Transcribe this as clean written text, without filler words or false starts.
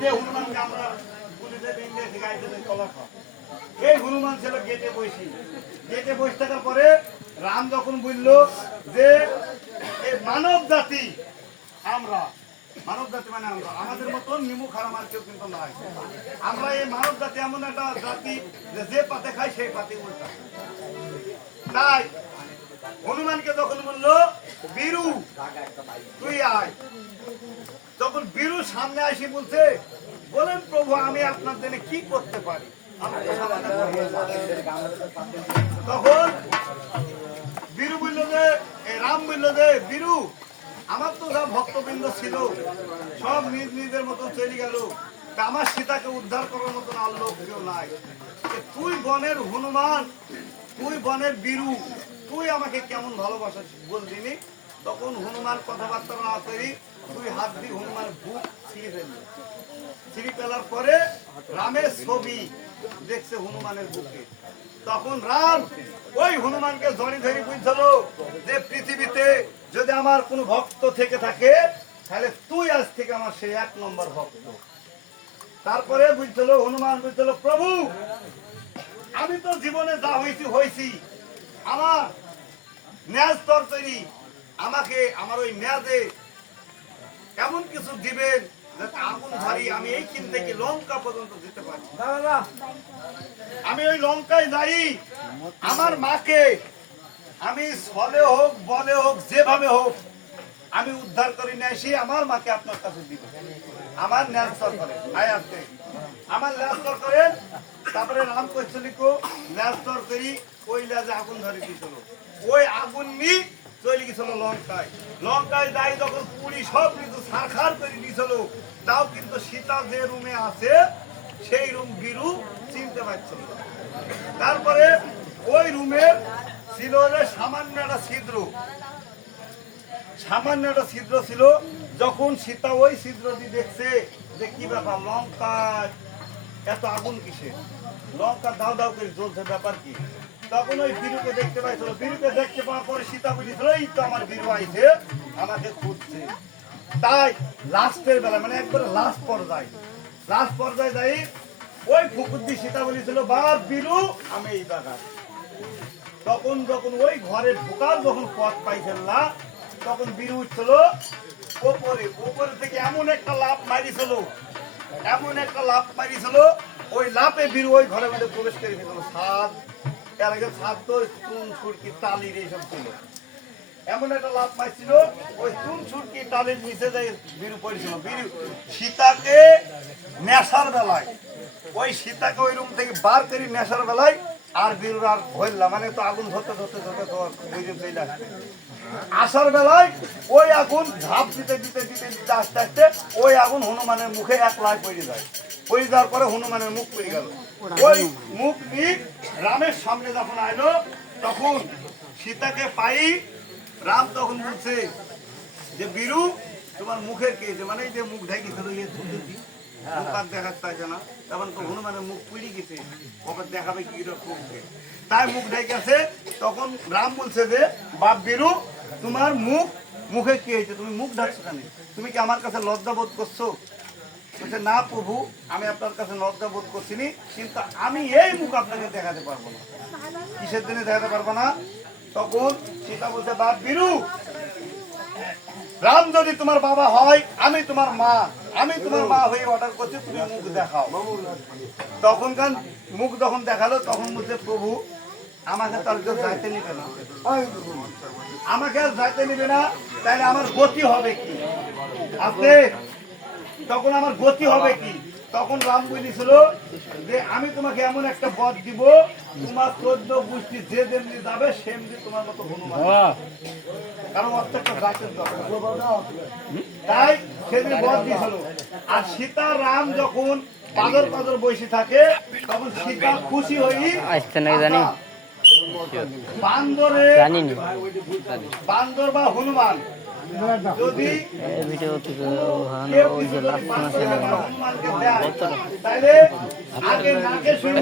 যে হনুমানকে আমরা পুলিশে বেঁধে গাইতে কলা খাওয়া, এই হনুমান ছিল গেটে বসি। গেটে বসে থাকার পরে রাম যখন বলল যে এই মানব জাতি, আমরা মানব জাতি মানে আমরা, আমাদের মতন নিমুখ হারাম আর কেউ কিন্তু নাই। আমরা এই মানব জাতি এমন একটা জাতি যে পাতে খায় সেই পাতে উল্টা। তাই হনুমানকে যখন বললো বীরু তুই আয়, তখন বীরু সামনে আসি বলছে, বলেন প্রভু আমি আপনার জন্য কি করতে পারি। তখন বীরু বলল যে, রাম বলল যে বীরু আমার তো যা ভক্তবৃন্দ ছিল সব নিজ নিজের মতো চলে গেল, আমার সীতাকে উদ্ধার করার মতন আর লোক কেউ নাই। তুই বনের হনুমান, তুই বনের বীরু, তুই আমাকে কেমন ভালোবাসা বলদিনি। তখন হনুমান কথাবার্তা না করি তুই হাত দিয়ে হনুমানের বুক ছিঁড়ে ফেললি। ছিঁড়ে ফেলার পরে রামের ছবি দেখছে হনুমানের বুকে। তখন রাম ওই হনুমানকে জড়ি ধরে বুঝছিল যে পৃথিবীতে যদি আমার কোনো ভক্ত থেকে থাকে তাহলে তুই আজ থেকে আমার সেই 1 নম্বর ভক্ত। তারপরে বুঝছিল হনুমান বুঝছিল প্রভু আমি তো জীবনে যা হয়েছি আমার ন্যাজ তরকারি আমাকে আমার ওই ন্যাজে এমন কিছু দিবেন যাতে আগুন ধরি আমি এইখান থেকে লঙ্কা পর্যন্ত যেতে পারি। আমি ওই লঙ্কায় যাই, আমার মাকে আমি ছলে হোক বলে হোক যেভাবে হোক আমি উদ্ধার করে নিয়ে আসি, আমার মাকে আপনার কাছে দিব। আমার ন্যাস্তর করেন আয়াতে আমার ন্যাস্তর করেন। তারপরে রাম কৈশলিক ন্যাস্তর করি ওই লেজে আগুন ধরে দিয়েছিল। ওই আগুন নি চলে গেছিল লঙ্কায়। লঙ্কায় যাই যখন পুরি সব কিছু সারখার করে দিয়েছিল, তাও কিন্তু সীতা যে রুমে আছে সেই রুম বীরু চিনতে পারছিল। তারপরে ওই রুমের ছিল সামান্য একটা ছিদ্র, সামান্য একটা ছিদ্র ছিল। যখন সীতা ওই ছিদ্রটি দেখছে যে কি ব্যাপার লঙ্কায় এত আগুন কিসে, লঙ্কা দাও দাও করে জ্বলছে, ব্যাপার কি। তখন ওই বীরুকে দেখতে পাইছিল। বীরুকে দেখতে পাওয়ার পরে সীতা বলেছিল এই তো আমার বীরু আইছে আমাকে খুঁজছে। তাই লাস্টের বেলা মানে একবারে লাস্ট পর্যায়ে যাই ওই ফুকুর দিয়ে সীতা বলেছিল বাবা বীরু আমি এই বাগান। তখন যখন ওই ঘরে ঢোকার যখন পথ পাইছিল না, তখন বীরু উঠছিল ওপরে থেকে এমন একটা লাফ মারিছিল, ওই লাফে বীরু ওই ঘরের মধ্যে প্রবেশ করে দিয়েছিল। ছাদ তো চুন ছুটকি টালির এইসব ছিল, এমন একটা লাফ মারছিল ওই চুন ছুটকি টালির নিচে যাই বীরু পড়েছিল। বীরু সীতাকে নেশার বেলায় ওই সীতাকে ওই রুম থেকে বার করি নেশার বেলায় আর বীরুর আর হইল মানে তো আগুন ধরতে আসার বেলায় ওই আগুন ঝাঁপ দিতে আস্তে আস্তে ওই আগুন হনুমানের মুখে এক লাই পড়ে যায়। পড়ে যাওয়ার পরে হনুমানের মুখ পড়ে গেল। ওই মুখ নিয়ে রামের সামনে যখন আইলো তখন সীতাকে পাই রাম তখন বলছে যে বীরু তোমার মুখের কে মানে এই যে মুখ ঢেকেছিল মুখ আর দেখাতে পাইছে না, তখন তো হনুমানের মুখ পুড়ে গেছে, ওকে দেখাবে কি রকম তাই মুখ ঢেকেছে। তখন রাম বলছে যে বাপ বীরু তোমার মুখে কি হয়েছে, তুমি মুখ ঢাকছো কেন, তুমি কি আমার কাছে লজ্জা বোধ করছো। বলছে না প্রভু আমি আপনার কাছে লজ্জা বোধ করছিনি, কিন্তু আমি এই মুখ আপনাকে দেখাতে পারবো না। কিসের জন্য দেখাতে পারবো না। তখন সীতা বলছে বাপ বীরু রাম যদি তোমার বাবা হয় আমি তোমার মা হয়ে অর্ডার করছি তুমি মুখ দেখাও। তখনকার মুখ যখন দেখালো তখন বলছে প্রভু আমাকে তার কেউ যাইতে নিবে না, আমাকে আর যাইতে নিবে না, তাহলে আমার গতি হবে কি আপনি, তখন আমার গতি হবে কি। তখন রাম বলেছিল যে আমি তোমাকে এমন একটা বধ দিব তোমার 14 গোষ্ঠী যে যেমনি যাবে সেমনি তোমার মতো হনুমান, কারণ প্রত্যেকটা জাতের দরকার। তাই সেদিন বধ দিয়েছিল। আর সীতা রাম যখন পাদর বসে থাকে তখন সীতা খুশি হই বান্দর বা হনুমান যদি তাইলে আগে নাকে শুনে